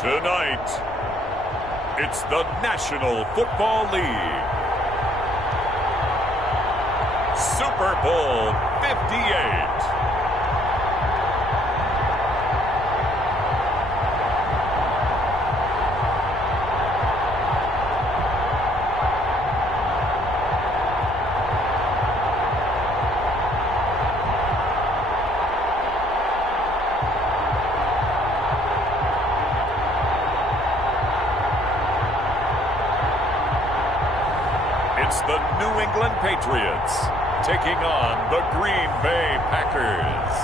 Tonight, it's the National Football League. Super Bowl 58. It's the New England Patriots taking on the Green Bay Packers.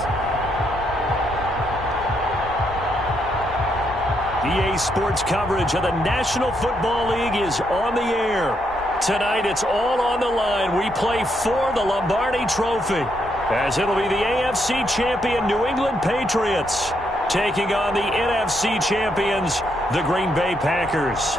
EA Sports coverage of the National Football League is on the air. Tonight, it's all on the line. We play for the Lombardi Trophy, as it'll be the AFC champion New England Patriots taking on the NFC champions, the Green Bay Packers.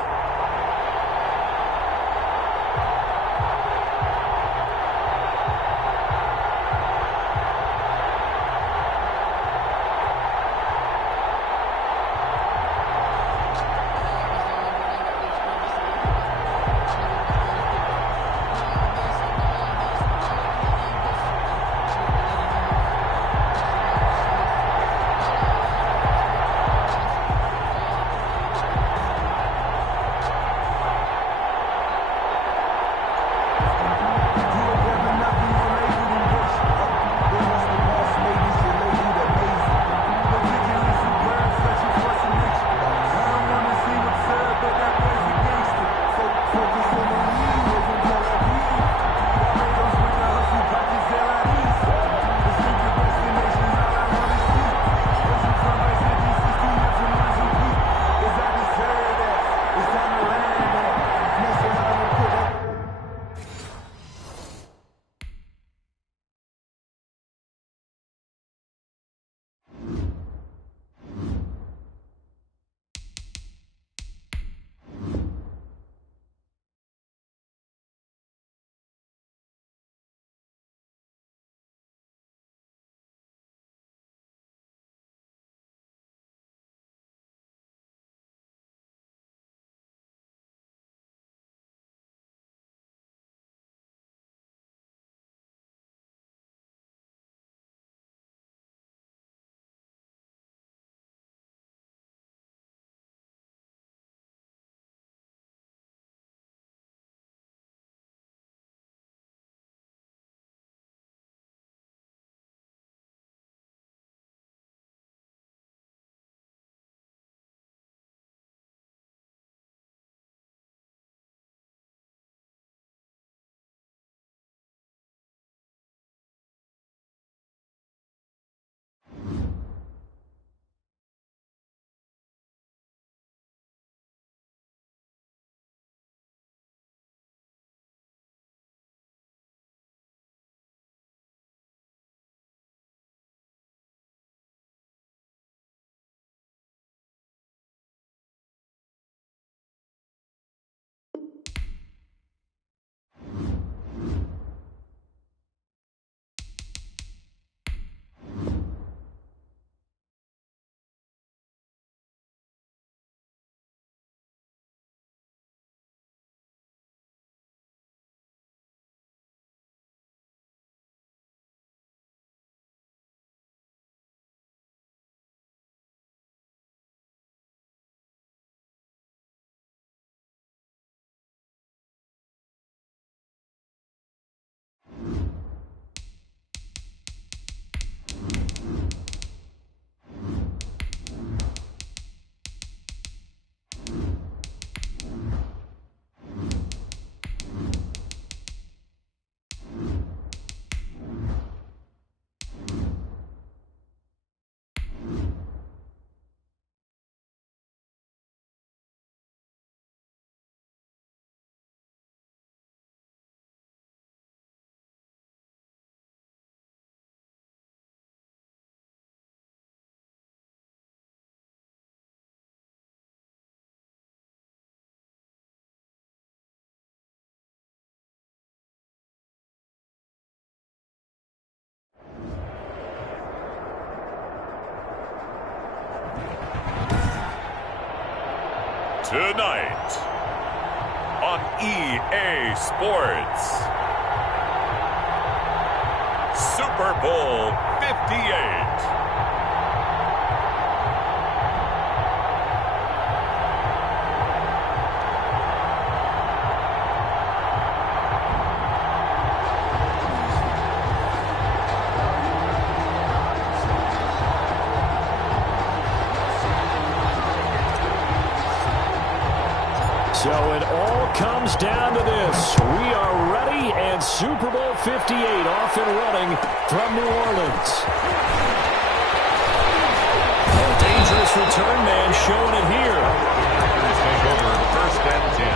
Tonight on EA Sports, Super Bowl 58. So it all comes down to this. We are ready, and Super Bowl 58 off and running from New Orleans. A dangerous return man showing it here. Packers take over 1st and 10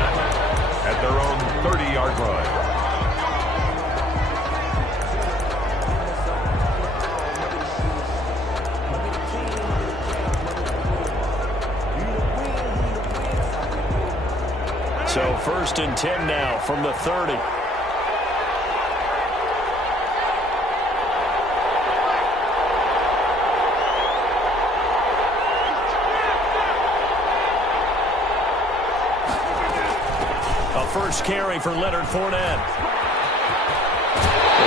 at their own 30-yard line. So 1st and 10 now from the 30. A first carry for Leonard Fournette.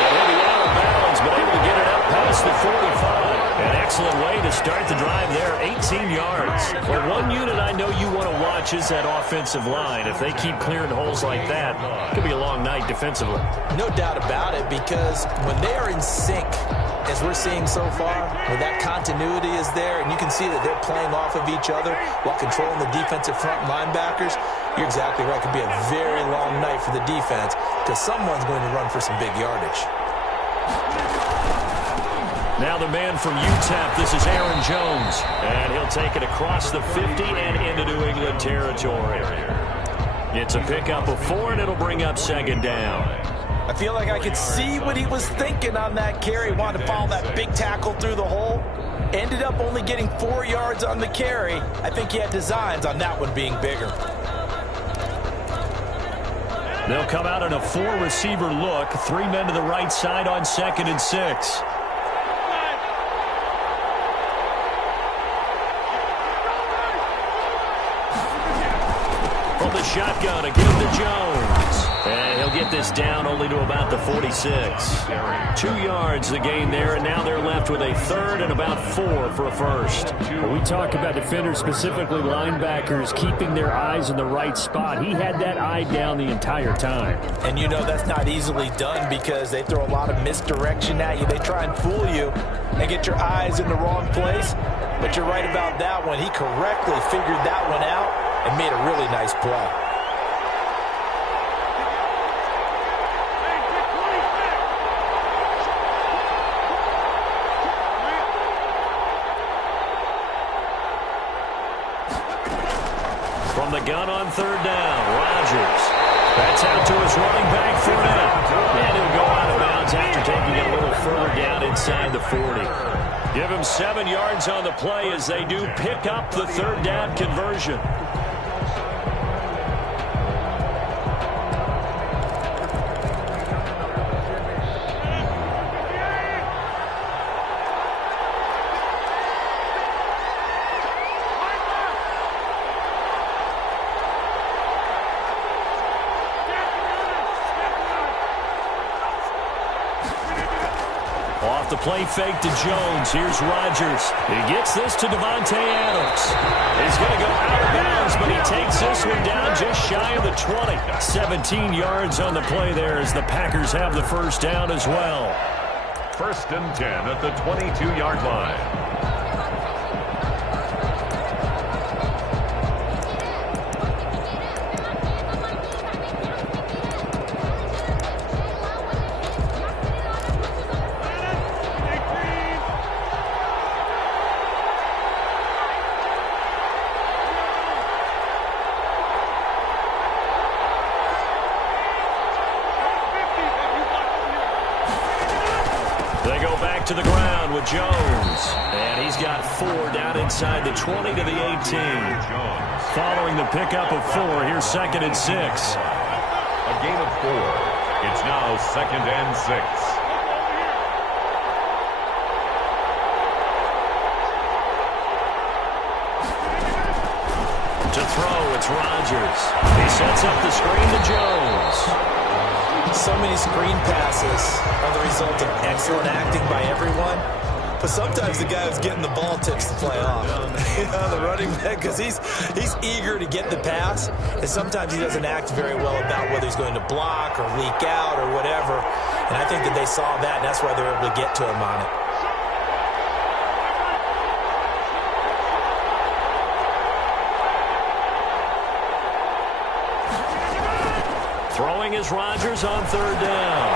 Maybe out of bounds, but able to get it up past the 45. An excellent way to start the drive there, 18 yards. Well, one unit I know you want to watch is that offensive line. If they keep clearing holes like that, it could be a long night defensively. No doubt about it, because when they are in sync, as we're seeing so far, when that continuity is there, and you can see that they're playing off of each other while controlling the defensive front linebackers, you're exactly right. It could be a very long night for the defense, because someone's going to run for some big yardage. Now the man from UTEP, this is Aaron Jones. And he'll take it across the 50 and into New England territory. It's a pickup of 4, and it'll bring up 2nd down. I feel like I could see what he was thinking on that carry. Wanted to follow that big tackle through the hole. Ended up only getting 4 yards on the carry. I think he had designs on that one being bigger. They'll come out in a 4-receiver look. 3 men to the right side on 2nd and 6. From the shotgun, again to Jones. And he'll get this down only to about the 46. 2 yards the gain there, and now they're left with a 3rd and about 4 for a first. When we talk about defenders, specifically linebackers, keeping their eyes in the right spot, he had that eye down the entire time. And you know that's not easily done, because they throw a lot of misdirection at you. They try and fool you and get your eyes in the wrong place. But you're right about that one. He correctly figured that one out and made a really nice play. From the gun on 3rd down, Rodgers. That's out to his running back, Fournette. And he'll go out of bounds after taking it a little further down inside the 40. Give him 7 yards on the play as they do pick up the 3rd down conversion. Off the play fake to Jones. Here's Rodgers. He gets this to Devontae Adams. He's going to go out of bounds, but he takes this one down just shy of the 20. 17 yards on the play there as the Packers have the 1st down as well. 1st and 10 at the 22-yard line. They go back to the ground with Jones. And he's got 4 down inside the 20 to the 18. Following the pickup of 4, here's 2nd and 6. A gain of 4. It's now 2nd and 6. To throw, it's Rodgers. He sets up the screen to Jones. So many screen passes are the result of excellent acting by everyone. But sometimes the guy who's getting the ball tips the play off. The running back, because he's eager to get the pass, and sometimes he doesn't act very well about whether he's going to block or leak out or whatever. And I think that they saw that, and that's why they're able to get to him on it. Throwing is Rodgers on third down.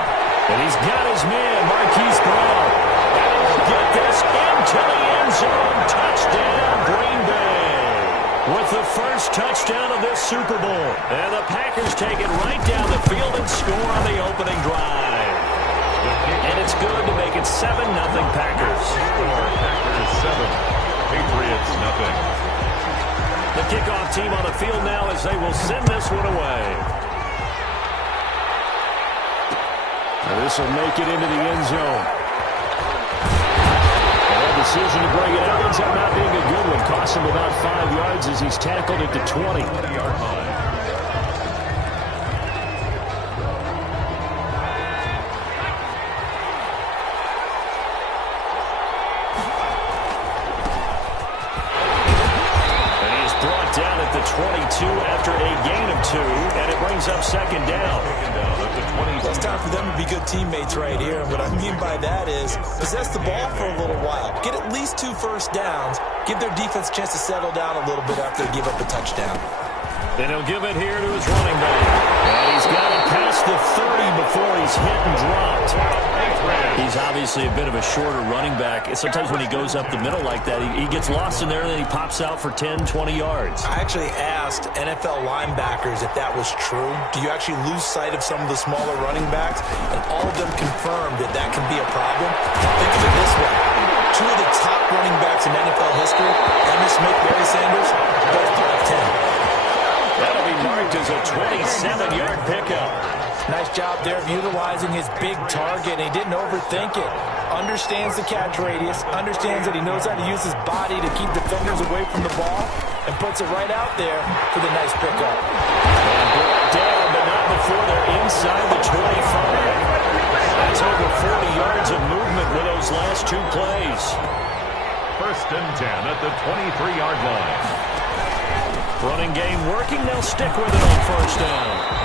And he's got his man, Marquise Brown. And he'll get this into the end zone. Touchdown, Green Bay. With the first touchdown of this Super Bowl. And the Packers take it right down the field and score on the opening drive. And it's good to make it 7-0 Packers. Packers 7, Patriots 0. The kickoff team on the field now as they will send this one away. This will make it into the end zone. And that decision to bring it out ends up not being a good one. Cost him about 5 yards as he's tackled at the 20. 20-yard line. And he's brought down at the 22 after a gain of 2, and it brings up second down. Well, it's time for them to be good teammates right here. And what I mean by that is possess the ball for a little while. Get at least 2 first downs. Give their defense a chance to settle down a little bit after they give up a touchdown. Then he'll give it here to his running back. And he's got it past the 30 before he's hit and dropped. He's obviously a bit of a shorter running back. Sometimes when he goes up the middle like that, he gets lost in there and then he pops out for 10, 20 yards. I actually asked NFL linebackers if that was true. Do you actually lose sight of some of the smaller running backs? And all of them confirmed that that can be a problem. Think of it this way. 2 of the top running backs in NFL history, Emmitt Smith, Barry Sanders, both top 10. That'll be marked as a 27-yard pickup. Nice job there of utilizing his big target. He didn't overthink it. Understands the catch radius. Understands that he knows how to use his body to keep defenders away from the ball. And puts it right out there for the nice pickup. And brought down, but not before they're inside the 25. That's over 40 yards of movement with those last 2 plays. 1st and 10 at the 23-yard line. Running game working. They'll stick with it on first down.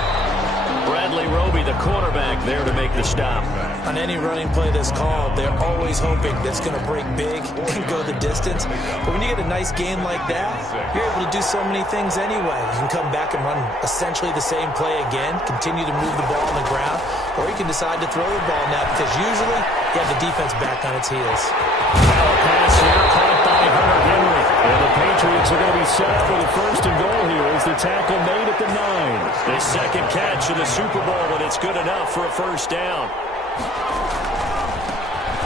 Bradley Roby, the quarterback, there to make the stop. On any running play that's called, they're always hoping that it's going to break big and go the distance. But when you get a nice game like that, you're able to do so many things anyway. You can come back and run essentially the same play again, continue to move the ball on the ground, or you can decide to throw the ball now because usually you have the defense back on its heels. Pass here caught by Hunter Henry. And the Patriots are going to be set up with a 1st and goal here as the tackle made at the 9. The second catch of the Super Bowl, and it's good enough for a first down.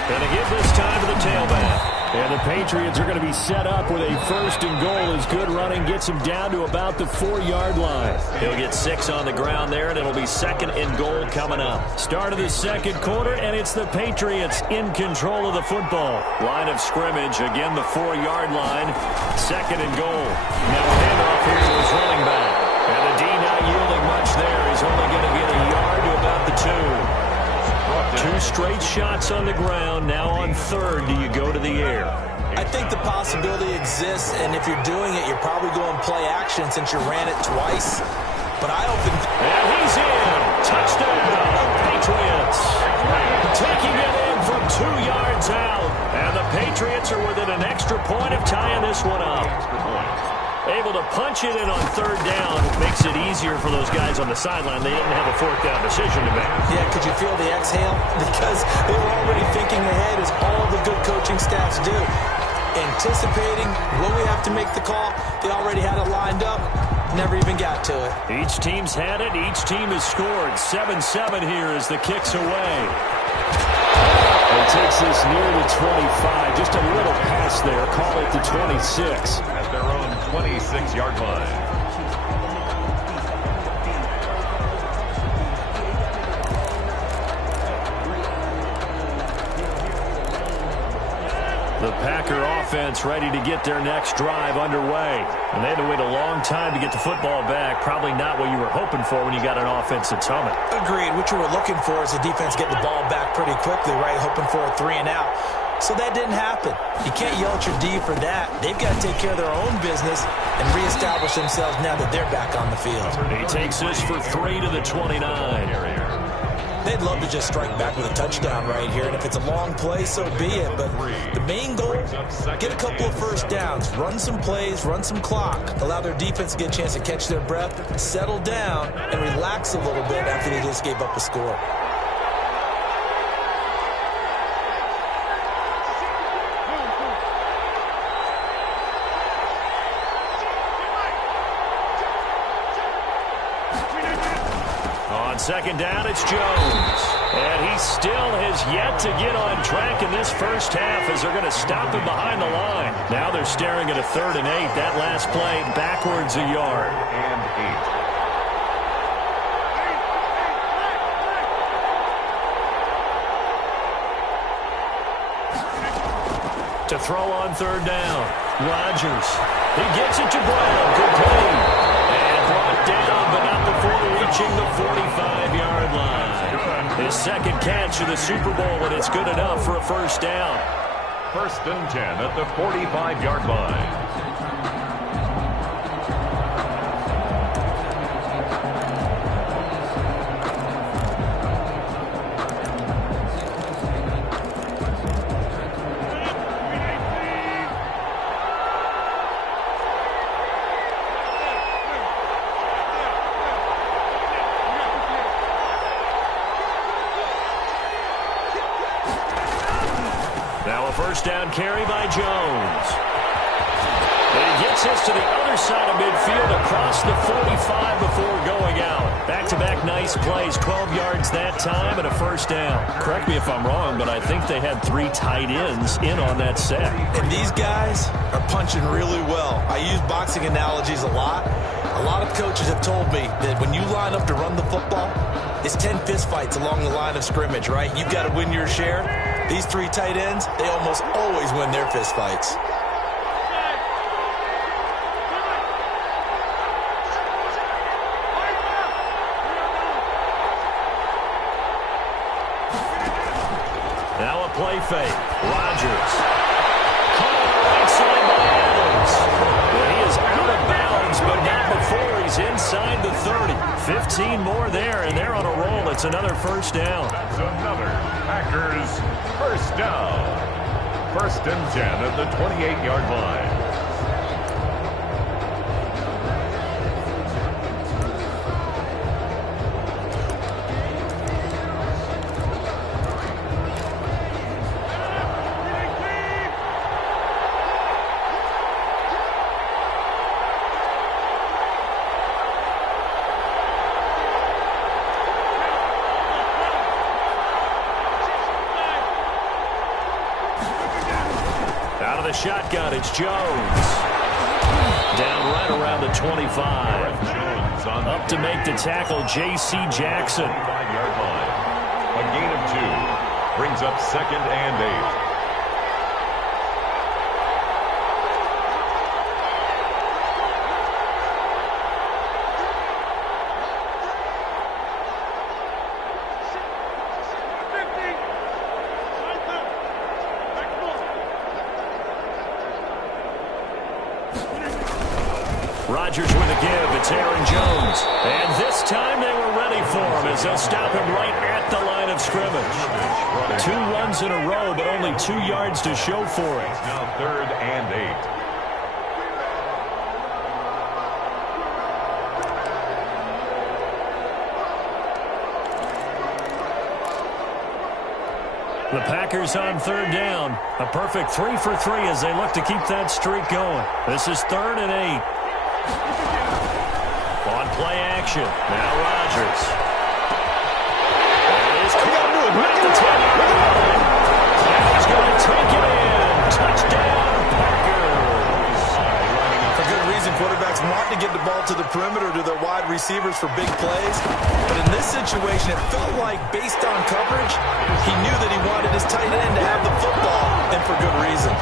And they give this time to the tailback. And the Patriots are going to be set up with a 1st and goal as good running gets him down to about the 4-yard line. He'll get 6 on the ground there, and it'll be 2nd and goal coming up. Start of the second quarter, and it's the Patriots in control of the football. Line of scrimmage, again the 4-yard line, 2nd and goal. Now a handoff here to his running back. And the D not yielding much there. He's only going to get a yard to about the 2. 2 straight shots on the ground. Now on 3rd, do you go to the air? I think the possibility exists, and if you're doing it, you're probably going play action since you ran it twice. But I don't think... And he's in. Touchdown, Patriots. Taking it in from 2 yards out. And the Patriots are within an extra point of tying this one up. Able to punch it in on 3rd down. Makes it easier for those guys on the sideline. They didn't have a 4th down decision to make. Yeah, could you feel the exhale? Because they were already thinking ahead, as all the good coaching staffs do. Anticipating when we have to make the call. They already had it lined up. Never even got to it. Each team's had it. Each team has scored. 7-7 here as the kick's away. He takes this near the 25. Just a little pass there. Call it the 26. At their own 26-yard line. The Packer defense ready to get their next drive underway. And they had to wait a long time to get the football back. Probably not what you were hoping for when you got an offense that's humming. Agreed. What you were looking for is the defense getting the ball back pretty quickly, right? Hoping for a 3 and out. So that didn't happen. You can't yell at your D for that. They've got to take care of their own business and reestablish themselves now that they're back on the field. He takes this for 3 to the 29. They'd love to just strike back with a touchdown right here, and if it's a long play, so be it. But the main goal, get a couple of first downs, run some plays, run some clock, allow their defense to get a chance to catch their breath, settle down, and relax a little bit after they just gave up a score. Second down, it's Jones. And he still has yet to get on track in this first half as they're going to stop him behind the line. Now they're staring at a 3rd and 8. That last play backwards a yard. And 8. To throw on 3rd down. Rodgers. He gets it to Brown. Complete. And brought down, but not before reaching the 45-yard line. His second catch of the Super Bowl, and it's good enough for a first down. 1st and 10 at the 45-yard line. First down carry by Jones. And he gets this to the other side of midfield across the 45 before going out. Back-to-back nice plays, 12 yards that time and a first down. Correct me if I'm wrong, but I think they had 3 tight ends in on that set. And these guys are punching really well. I use boxing analogies a lot. A lot of coaches have told me that when you line up to run the football, it's 10 fistfights along the line of scrimmage, right? You've got to win your share. These 3 tight ends, they almost always win their fistfights. Now a play fake. Rodgers. Caught on the right side by Adams. Well, he is out of bounds, but not before he's inside the 30. 15 more there, and they're on a roll. It's another first down. That's another Packers first down. 1st and 10 at the 28-yard line. Shotgun, it's Jones. Down right around the 25. Up to make the tackle, J.C. Jackson. 5-yard line. A gain of 2 brings up 2nd and 8. Rodgers with a give. It's Aaron Jones. And this time they were ready for him as they'll stop him right at the line of scrimmage. 2 runs in a row, but only 2 yards to show for it. Now 3rd and 8. The Packers on 3rd down. A perfect 3 for 3 as they look to keep that streak going. This is 3rd and 8. On play action. Now Rodgers. And he's caught right at the 10-yard line. And he's going to take it in. Touchdown, Packers. For good reason, quarterbacks want to get the ball to the perimeter to their wide receivers for big plays. But in this situation, it felt like, based on coverage, he knew that he wanted his tight end to have the football, and for good reason.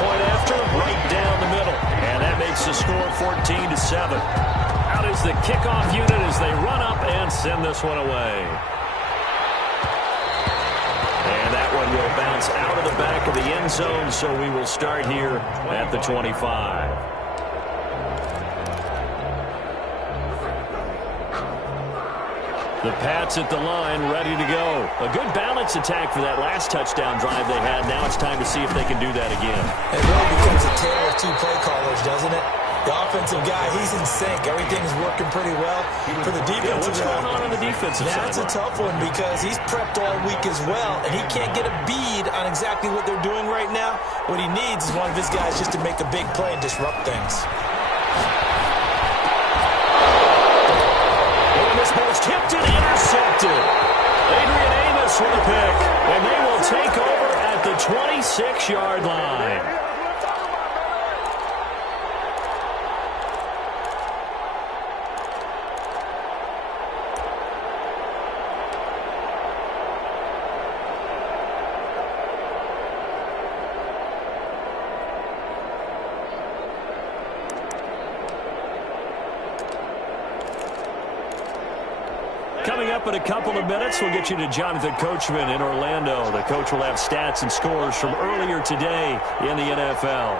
Point after right down the middle. And that makes the score 14-7. Out is the kickoff unit as they run up and send this one away. And that one will bounce out of the back of the end zone, so we will start here at the 25. The Pats at the line, ready to go. A good balance attack for that last touchdown drive they had. Now it's time to see if they can do that again. It really becomes a tale of two play callers, doesn't it? The offensive guy, he's in sync. Everything's working pretty well. For the defensive what's going on the defensive side? That's a tough one because he's prepped all week as well, and he can't get a bead on exactly what they're doing right now. What he needs is one of his guys just to make a big play and disrupt things. This ball's tipped and intercepted. Adrian Amos with a pick, and they will take over at the 26-yard line. Coming up in a couple of minutes, we'll get you to Jonathan Coachman in Orlando. The coach will have stats and scores from earlier today in the NFL.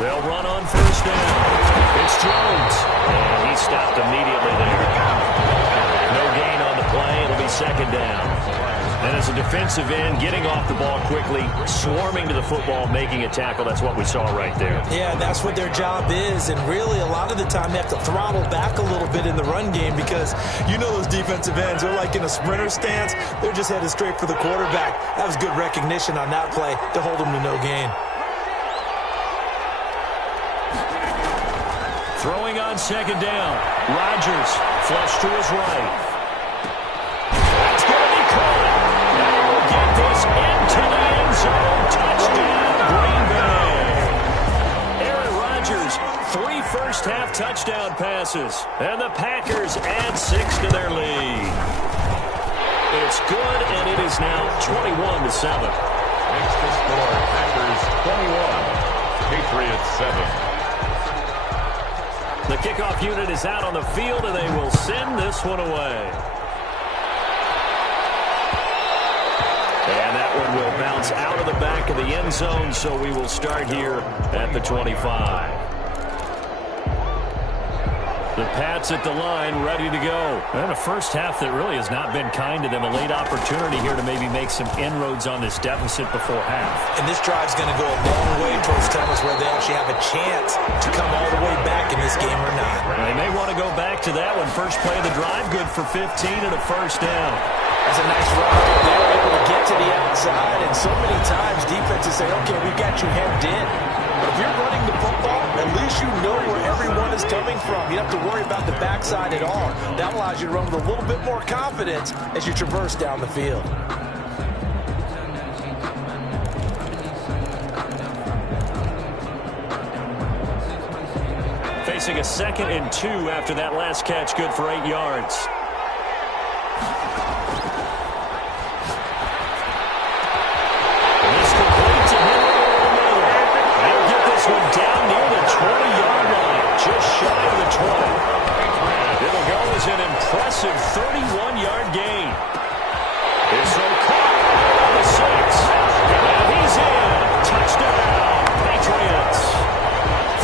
They'll run on first down. It's Jones, and he stopped immediately there. No gain on the play. It'll be second down. And as a defensive end, getting off the ball quickly, swarming to the football, making a tackle, that's what we saw right there. Yeah, that's what their job is. And really, a lot of the time, they have to throttle back a little bit in the run game because you know those defensive ends, they're like in a sprinter stance. They're just headed straight for the quarterback. That was good recognition on that play to hold them to no gain. Throwing on second down. Rodgers flush to his right. Into the end zone, touchdown, Green Bay. Aaron Rodgers, 3 first-half touchdown passes, and the Packers add 6 to their lead. It's good, and it is now 21-7. Makes the score Packers 21, Patriots 7. The kickoff unit is out on the field, and they will send this one away. And that one will bounce out of the back of the end zone, so we will start here at the 25. The Pats at the line, ready to go. And a first half that really has not been kind to them. A late opportunity here to maybe make some inroads on this deficit before half. And this drive's going to go a long way towards telling us whether they actually have a chance to come all the way back in this game or not. They may want to go back to that one. First play of the drive, good for 15 and a first down. That's a nice run right there, able to get to the outside. And so many times defenses say, okay, we've got you hemmed in. But if you're running the football, at least you know where everyone is coming from. You don't have to worry about the backside at all. That allows you to run with a little bit more confidence as you traverse down the field. Facing a 2nd and 2 after that last catch, good for 8 yards. Down near the 20-yard line, just shy of the 20. It'll go as an impressive 31-yard gain. It's so caught on the 6. And he's in. Touchdown, Patriots.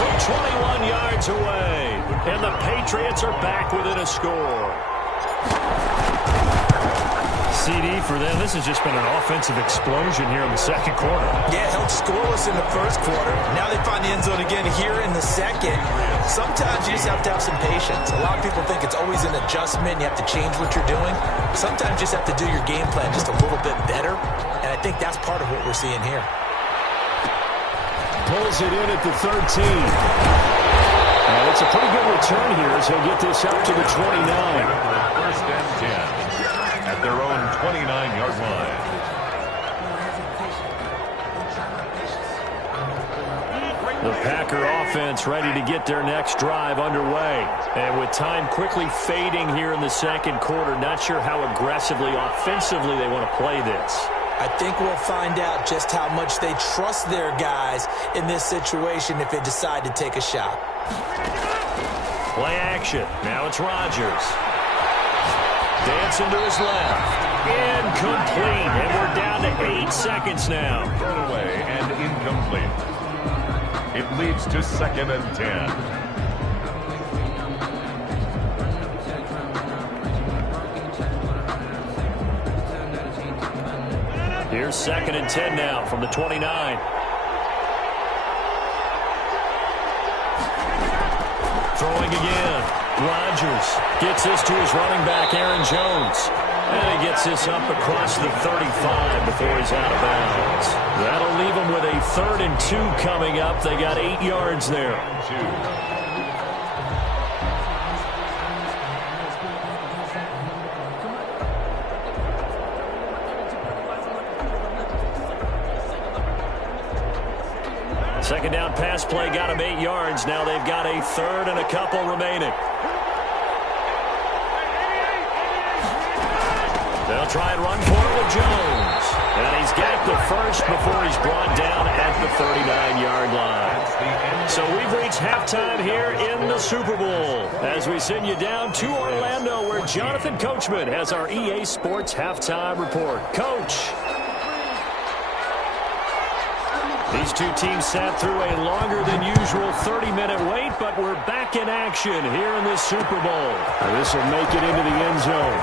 From 21 yards away. And the Patriots are back within a score. CD for them. This has just been an offensive explosion here in the second quarter. Yeah, held scoreless in the first quarter. Now they find the end zone again here in the second. Sometimes you just have to have some patience. A lot of people think it's always an adjustment. You have to change what you're doing. Sometimes you just have to do your game plan just a little bit better. And I think that's part of what we're seeing here. Pulls it in at the 13. And it's a pretty good return here as he'll get this up to the 29. First and 10. At their own 29-yard line. The Packer offense ready to get their next drive underway. And with time quickly fading here in the second quarter, not sure how aggressively, offensively they want to play this. I think we'll find out just how much they trust their guys in this situation if they decide to take a shot. Play action. Now it's Rodgers. Dancing to his left. Incomplete. And we're down to 8 seconds now. Thrown away and incomplete. It leads to 2nd and 10. Here's 2nd and 10 now from the 29. Throwing again. Rodgers gets this to his running back, Aaron Jones. And he gets this up across the 35 before he's out of bounds. That'll leave him with a 3rd and 2 coming up. They got 8 yards there. Second down pass play got him 8 yards. Now they've got a 3rd and a couple remaining. They'll try and run for it with Jones. And he's got the first before he's brought down at the 39-yard line. So we've reached halftime here in the Super Bowl as we send you down to Orlando where Jonathan Coachman has our EA Sports halftime report. Coach. These two teams sat through a longer than usual 30-minute wait, but we're back in action here in the Super Bowl. This will make it into the end zone.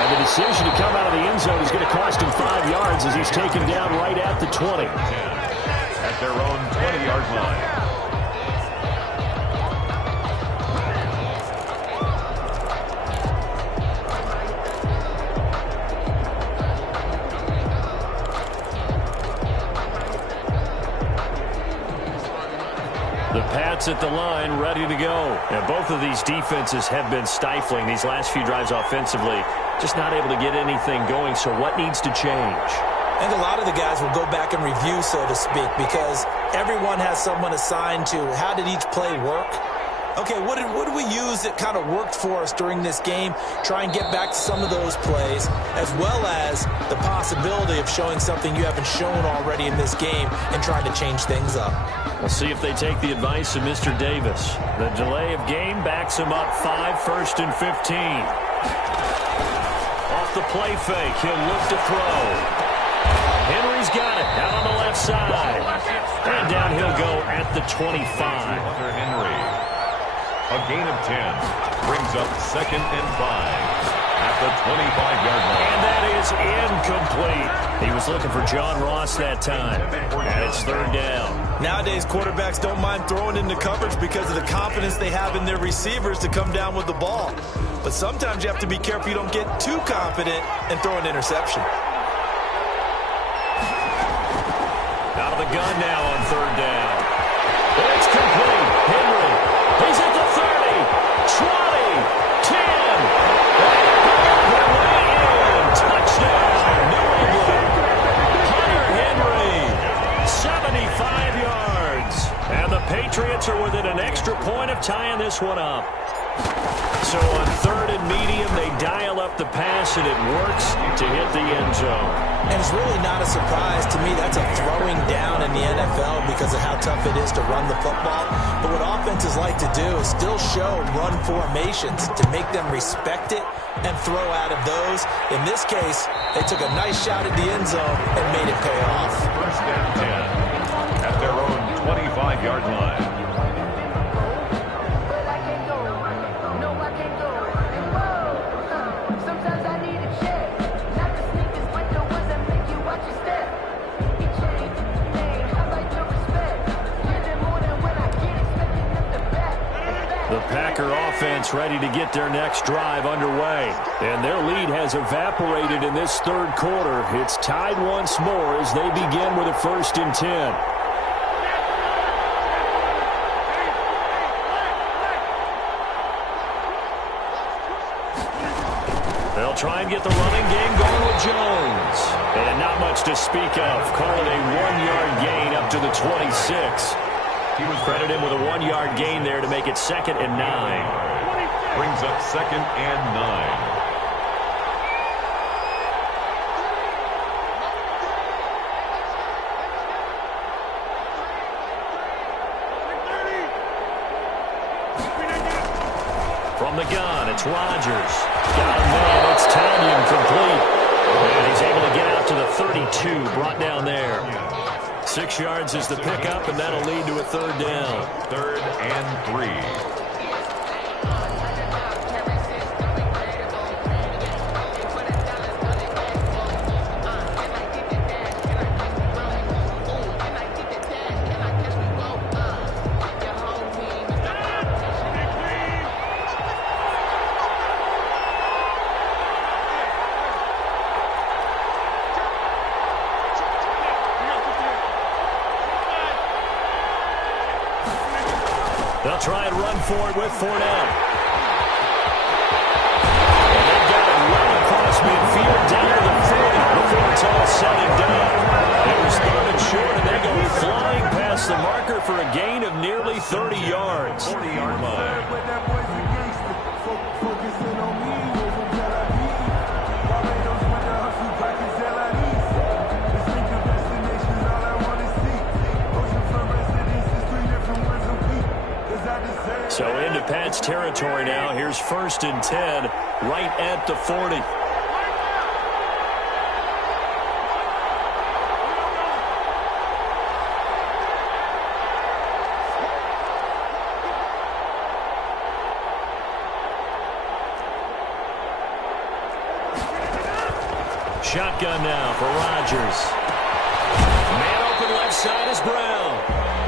And the decision to come out of the end zone is going to cost him 5 yards as he's taken down right at the 20. At their own 20-yard line. The Pats at the line, ready to go. And both of these defenses have been stifling these last few drives offensively. Just not able to get anything going, so what needs to change? I think a lot of the guys will go back and review, so to speak, because everyone has someone assigned to how did each play work. Okay, what did we use that kind of worked for us during this game? Try and get back to some of those plays, as well as the possibility of showing something you haven't shown already in this game and trying to change things up. We'll see if they take the advice of Mr. Davis. The delay of game backs him up 5, 1st and 15. Off the play fake, he'll look to throw. Henry's got it out on the left side. And down he'll go at the 25. Henry. A gain of 10 brings up 2nd and 5 at the 25-yard line. And that is incomplete. He was looking for John Ross that time. And it's 3rd down. Nowadays, quarterbacks don't mind throwing into coverage because of the confidence they have in their receivers to come down with the ball. But sometimes you have to be careful you don't get too confident and throw an interception. Out of the gun now on 3rd down. It's complete. Henry. He's at the 30, 20, 10. Their way in. Touchdown, New England. Hunter Henry, 75 yards. And the Patriots are within an extra point of tying this one up. So on 3rd and medium, they dial up the pass, and it works to hit the end zone. And it's really not a surprise to me. That's a throwing down in the NFL because of how tough it is to run the football. But what offenses like to do is still show run formations to make them respect it and throw out of those. In this case, they took a nice shot at the end zone and made it pay off. 1st and 10 at their own 25-yard line. The Packer offense ready to get their next drive underway. And their lead has evaporated in this 3rd quarter. It's tied once more as they begin with a 1st and 10. They'll try and get the running game going with Jones. And not much to speak of. Call it a 1-yard gain up to the 26. He was credited with a 1-yard gain there to make it 2nd and 9. Brings up 2nd and 9. From the gun, it's Rodgers. Got a man, it's Tanyan complete. And he's able to get out to the 32, brought down there. 6 yards is the pickup, and that'll lead to a third down. 3rd and 3. They'll try and run for it with Fournette. And they've got it right across midfield down to the 40 before it's all said and done. It was 3rd and short, and they go flying past the marker for a gain of nearly 30 yards. 40-yard line. So into Pat's territory now. Here's 1st and 10 right at the 40. Shotgun now for Rodgers. Man open left side is Brown.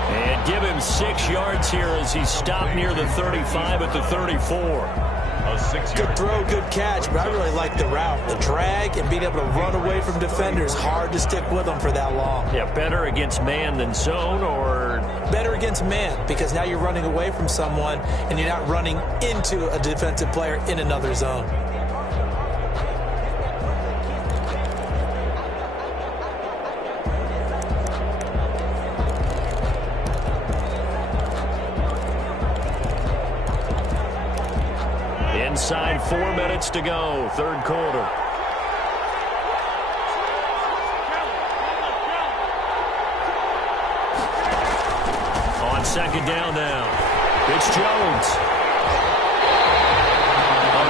And give him 6 yards here as he stopped near the 35 at the 34. A 6-yard Good throw, good catch, but I really like the route. The drag and being able to run away from defenders. Hard to stick with them for that long. Yeah, better against man than zone, or? Better against man, because now you're running away from someone and you're not running into a defensive player in another zone. Inside 4 minutes to go, 3rd quarter. On 2nd down now, it's Jones.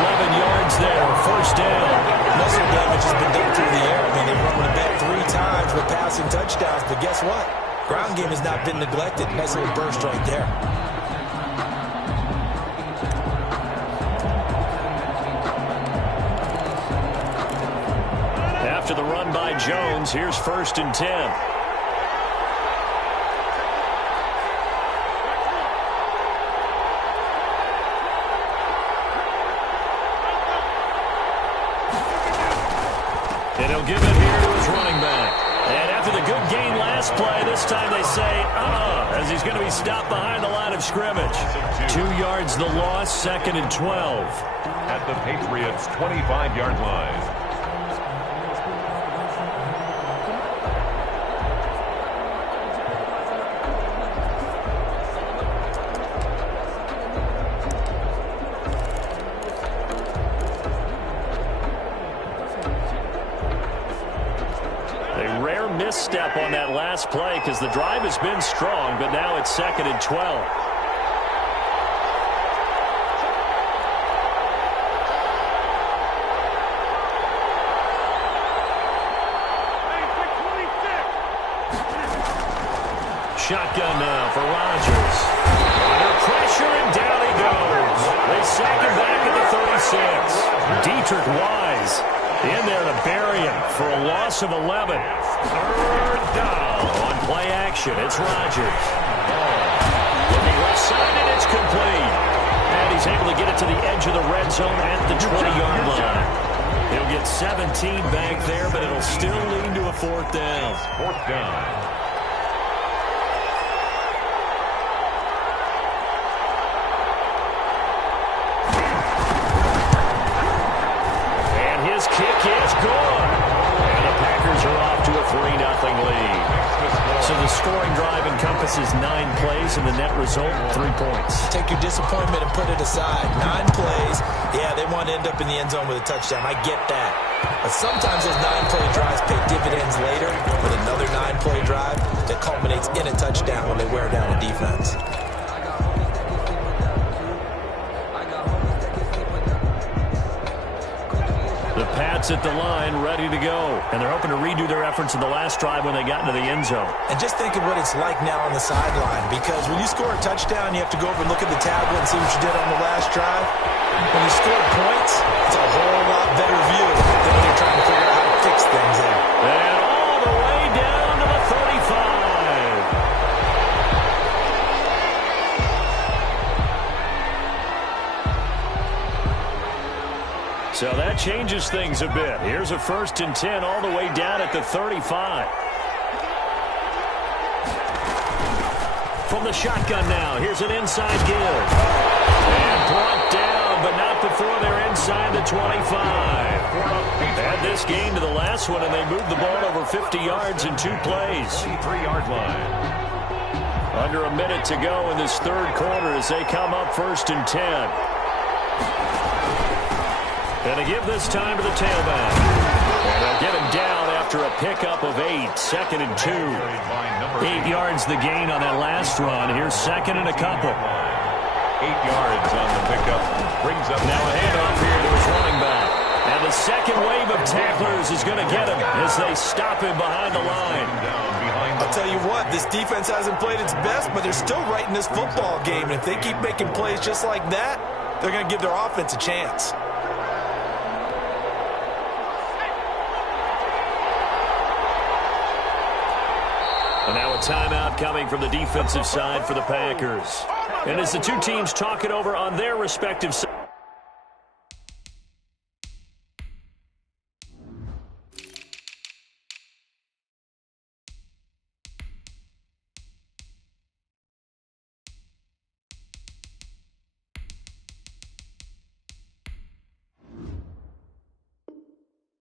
11 yards there, 1st down. Muscle damage has been done through the air. I mean, they've run the back 3 times with passing touchdowns, but guess what? Ground game has not been neglected. Nice little burst right there. After the run by Jones, here's 1st and 10. And he'll give it here to his running back. And after the good gain last play, this time they say, as he's going to be stopped behind the line of scrimmage. 2 yards the loss, 2nd and 12. At the Patriots' 25-yard line. Misstep on that last play because the drive has been strong, but now it's 2nd and 12. Shotgun now for Rodgers. Under pressure, and down he goes. They sack him back at the 36. Dietrich Wise in there to bury him for a loss of 11. 3rd down on play action. It's Rodgers. Looking left side, and it's complete. And he's able to get it to the edge of the red zone at the 20-yard line. He'll get 17 back there, but it'll still lead to a 4th down. 4th down. His kick is good. And the Packers are off to a 3-0 lead. So the scoring drive encompasses 9 plays, and the net result, 3 points. Take your disappointment and put it aside. 9 plays. Yeah, they want to end up in the end zone with a touchdown. I get that. But sometimes those 9-play drives pay dividends later with another 9-play drive that culminates in a touchdown when they wear down a defense. sits at the line, ready to go. And they're hoping to redo their efforts in the last drive when they got into the end zone. And just think of what it's like now on the sideline, because when you score a touchdown, you have to go over and look at the tablet and see what you did on the last drive. When you score points, it's a whole lot better view than when you're trying to figure out how to fix things there. And all the way down to the 35. So that changes things a bit. Here's a 1st and 10 all the way down at the 35. From the shotgun now, here's an inside give. And brought down, but not before they're inside the 25. Add this game to the last one, and they moved the ball over 50 yards in 2 plays. 3-yard line. Under a minute to go in this third quarter as they come up 1st and 10. And they give this time to the tailback. And they'll get him down after a pickup of 8. 2nd and 2. 8 yards the gain on that last run. Here's 2nd and a couple. 8 yards on the pickup. Brings up now a handoff here to his running back. And the second wave of tacklers is going to get him as they stop him behind the line. I'll tell you what, this defense hasn't played its best, but they're still right in this football game. And if they keep making plays just like that, they're going to give their offense a chance. And now a timeout coming from the defensive side for the Packers. And as the two teams talk it over on their respective sides.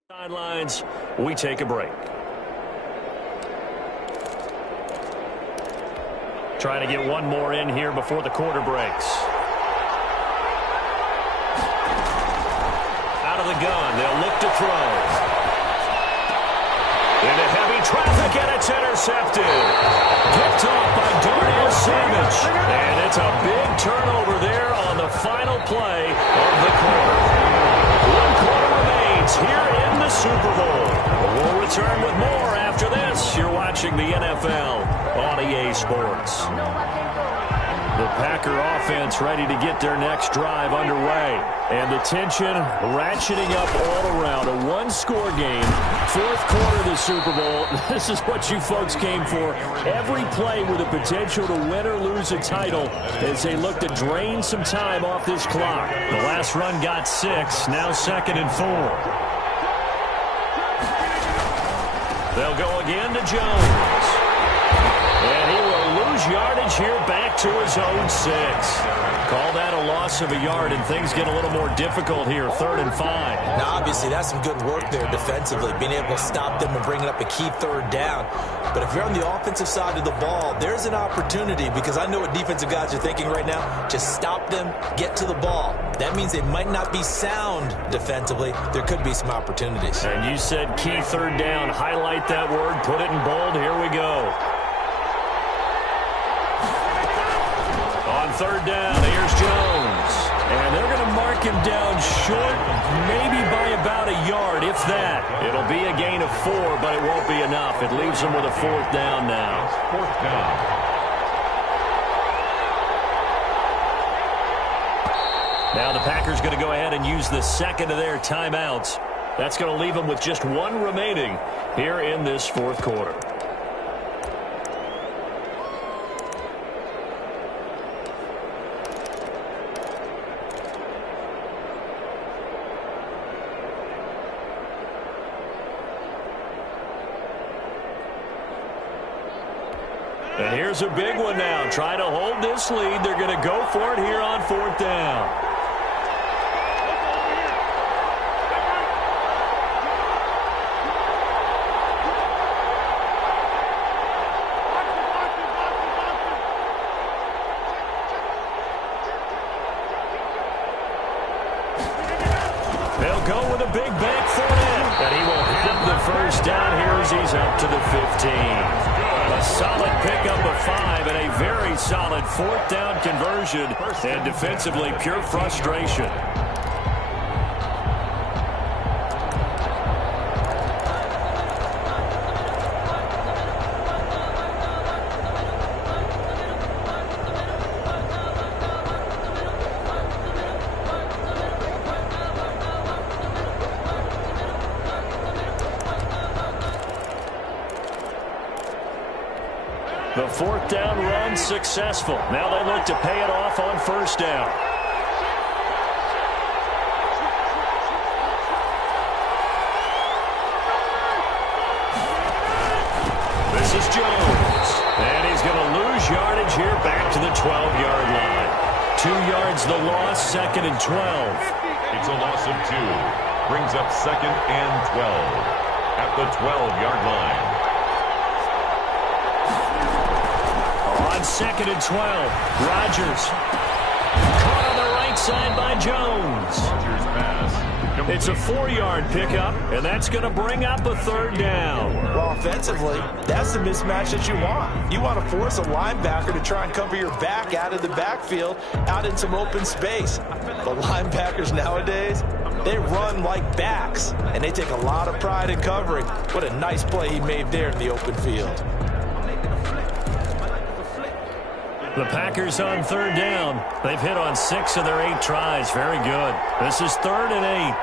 Sidelines, we take a break. Trying to get one more in here before the quarter breaks. Out of the gun, they'll look to throw. Into heavy traffic, and it's intercepted. Picked off by Darnell Savage. And it's a big turnover there on the final play of the quarter. 1 quarter remains here in the Super Bowl. We'll return with more after this. You're watching the NFL on EA Sports. The Packer offense ready to get their next drive underway. And the tension ratcheting up all around. A one-score game. 4th quarter of the Super Bowl. This is what you folks came for. Every play with the potential to win or lose a title as they look to drain some time off this clock. The last run got 6. Now 2nd and 4. They'll go again to Jones. And he will lose yardage here back to his own 6. Call that a loss of a yard, and things get a little more difficult here, 3rd and 5. Now, obviously, that's some good work there defensively, being able to stop them and bringing up a key 3rd down. But if you're on the offensive side of the ball, there's an opportunity, because I know what defensive guys are thinking right now. Just stop them, get to the ball. That means they might not be sound defensively. There could be some opportunities. And you said key 3rd down. Highlight that word. Put it in bold. Here we go. On 3rd down, here's Jones. And they're going to mark him down short, maybe by about a yard, if that. It'll be a gain of 4, but it won't be enough. It leaves them with a 4th down now. 4th down. Now the Packers going to go ahead and use the 2nd of their timeouts. That's going to leave them with just 1 remaining here in this 4th quarter. And here's a big one now. Trying to hold this lead. They're going to go for it here on 4th down. They'll go with a big bank for it. And he will have the 1st down here as he's up to the 15. A solid pickup of 5 and a very solid 4th down conversion. And defensively, pure frustration. fourth down run successful. Now they look to pay it off on first down. This is Jones. And he's going to lose yardage here back to the 12-yard line. 2 yards the loss, second and 12. It's a loss of 2. Brings up second and 12 at the 12-yard line. On second and 12, Rodgers. Caught on the right side by Jones. Rodgers pass. It's a 4-yard pickup, and that's going to bring up a third down. Well, offensively, that's the mismatch that you want. You want to force a linebacker to try and cover your back out of the backfield, out in some open space. The linebackers nowadays, they run like backs, and they take a lot of pride in covering. What a nice play he made there in the open field. The Packers on third down. They've hit on 6 of their 8 tries. Very good. This is 3rd and 8.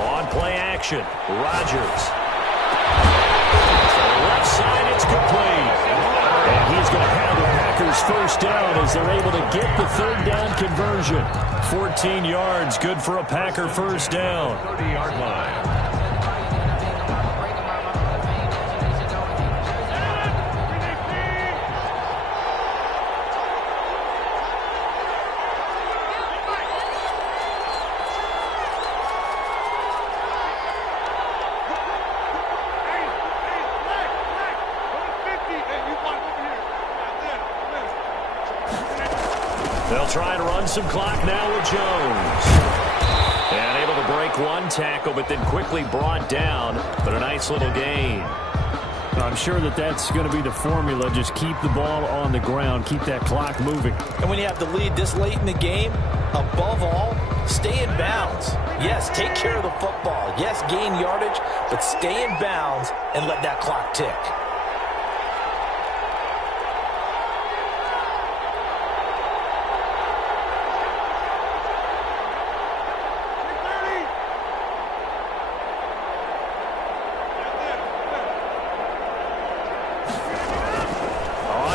On play action, Rodgers. To the left side, it's complete. And he's going to have the Packers first down as they're able to get the third down conversion. 14 yards, good for a Packer first down. 30-yard line. They'll try and run some clock now with Jones. And able to break one tackle, but then quickly brought down. But a nice little gain. I'm sure that's going to be the formula. Just keep the ball on the ground. Keep that clock moving. And when you have the lead this late in the game, above all, stay in bounds. Yes, take care of the football. Yes, gain yardage, but stay in bounds and let that clock tick.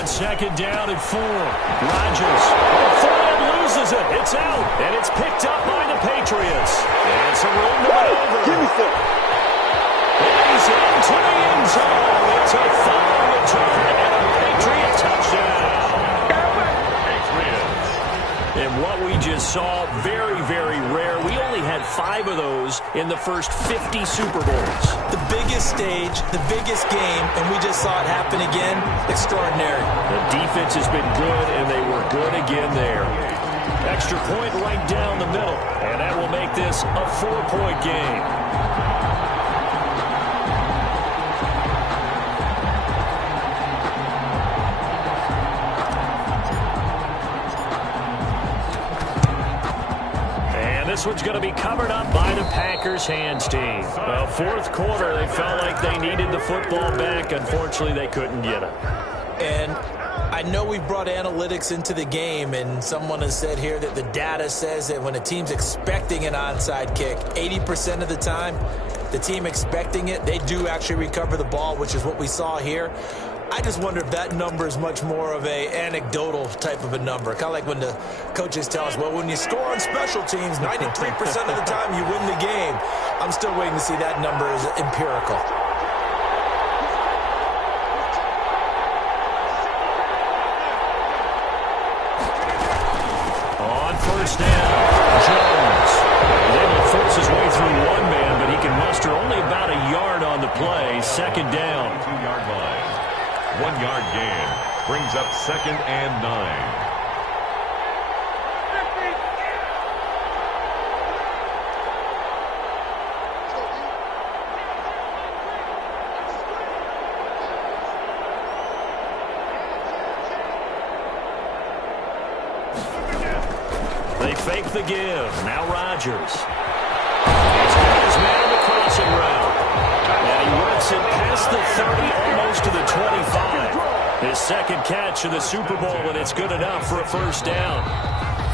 Second down and 4. Rodgers. Ford loses it. It's out. And it's picked up by the Patriots. And some room to maneuver. Give me some. And he's into the end zone. It's a fumble return and a Patriot touchdown. Patriots. And what we just saw, very, very rare. We only had 5 of those in the first 50 Super Bowls. The biggest stage, the biggest game, and we just saw it happen again. Extraordinary. The defense has been good, and they were good again there. Extra point right down the middle, and that will make this a 4-point game. This one's going to be covered up by the Packers hands team. Well, fourth quarter, they felt like they needed the football back. Unfortunately, they couldn't get it. And I know we brought analytics into the game, and someone has said here that the data says that when a team's expecting an onside kick, 80% of the time, the team expecting it, they do actually recover the ball, which is what we saw here. I just wonder if that number is much more of a anecdotal type of a number. Kind of like when the coaches tell us, well, when you score on special teams, 93% of the time you win the game. I'm still waiting to see that number as empirical. On first down, Jones. He's able to force his way through one man, but he can muster only about a yard on the play. Second down. 2-yard line. 1-yard gain. Brings up second and 9. They fake the give. Now Rodgers. He's got his man on the crossing route. And he works it past the 30, almost to the 25. His second catch of the Super Bowl, and it's good enough for a first down.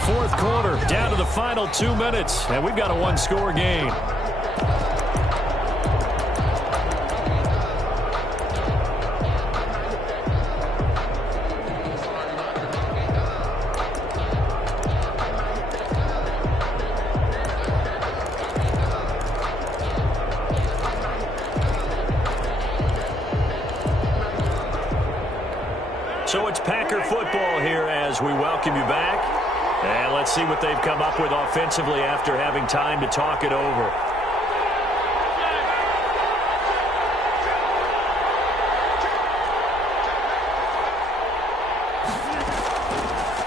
Fourth quarter, down to the final 2 minutes, and we've got a one-score game. So it's Packer football here as we welcome you back. And let's see what they've come up with offensively after having time to talk it over.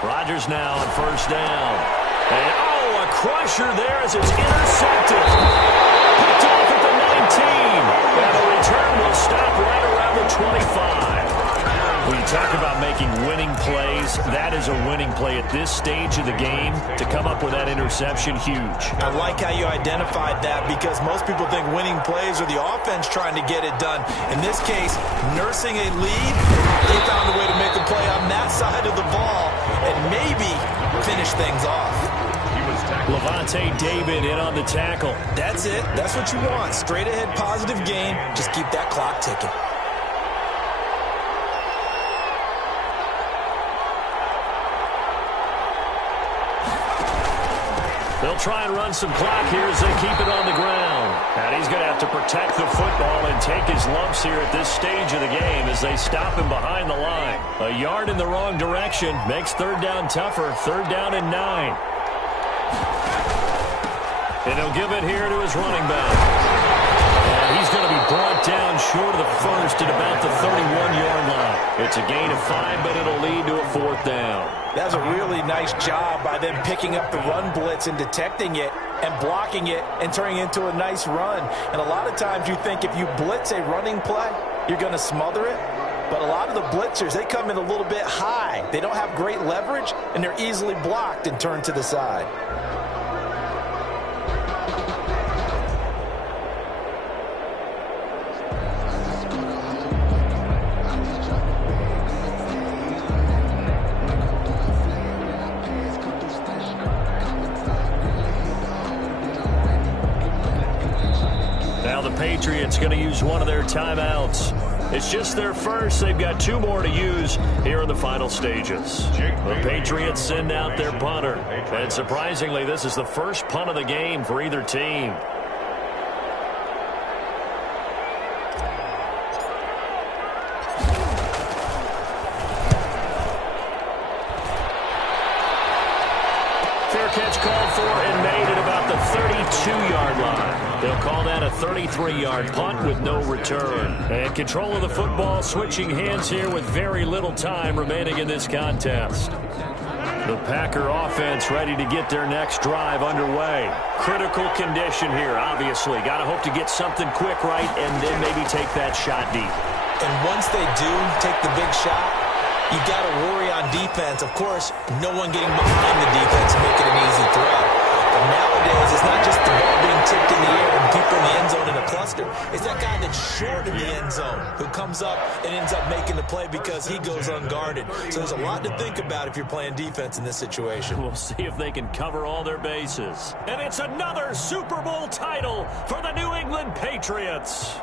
Rodgers now on first down. And, a crusher there as it's intercepted. Picked off at the 19. And the return will stop right around the 25. When you talk about making winning plays, that is a winning play at this stage of the game. To come up with that interception, huge. I like how you identified that because most people think winning plays are the offense trying to get it done. In this case, nursing a lead, they found a way to make a play on that side of the ball and maybe finish things off. Levante David in on the tackle. That's it. That's what you want. Straight ahead positive gain. Just keep that clock ticking. They'll try and run some clock here as they keep it on the ground. And he's going to have to protect the football and take his lumps here at this stage of the game as they stop him behind the line. A yard in the wrong direction makes third down tougher. Third down and 9. And he'll give it here to his running back. And he's going to be brought down short of the first at about the 31-yard line. It's a gain of 5, but it'll lead to a fourth down. That's a really nice job by them picking up the run blitz and detecting it and blocking it and turning it into a nice run. And a lot of times you think if you blitz a running play, you're going to smother it. But a lot of the blitzers, they come in a little bit high. They don't have great leverage, and they're easily blocked and turned to the side. Patriots going to use one of their timeouts. It's just their first. They've got 2 more to use here in the final stages. The Patriots send out their punter. And surprisingly, this is the first punt of the game for either team. Fair catch called for and made at about the 32-yard line. They'll call that a 33-yard punt with no return. And control of the football switching hands here with very little time remaining in this contest. The Packer offense ready to get their next drive underway. Critical condition here, obviously. Got to hope to get something quick right and then maybe take that shot deep. And once they do take the big shot, you got to worry on defense. Of course, no one getting behind the defense and making an easy throw. But nowadays, it's not just the ball being tipped in the air and people in the end zone in a cluster. It's that guy that's short in the end zone who comes up and ends up making the play because he goes unguarded. So there's a lot to think about if you're playing defense in this situation. We'll see if they can cover all their bases. And it's another Super Bowl title for the New England Patriots.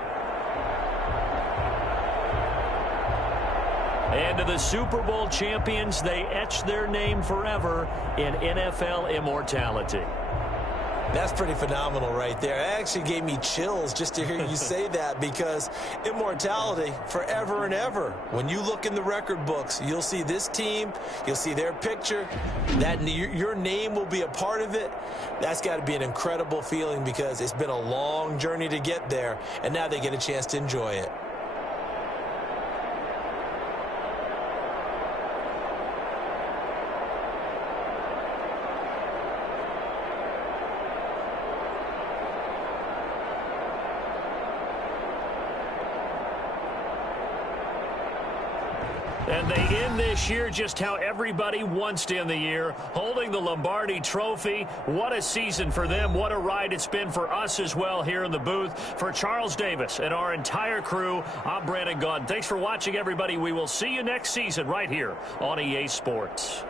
And to the Super Bowl champions, they etch their name forever in NFL immortality. That's pretty phenomenal right there. It actually gave me chills just to hear you say that because immortality forever and ever. When you look in the record books, you'll see this team, you'll see their picture, that your name will be a part of it. That's got to be an incredible feeling because it's been a long journey to get there, and now they get a chance to enjoy it. And they end this year just how everybody wants to end the year, holding the Lombardi Trophy. What a season for them. What a ride it's been for us as well here in the booth. For Charles Davis and our entire crew, I'm Brandon Gaudin. Thanks for watching, everybody. We will see you next season right here on EA Sports.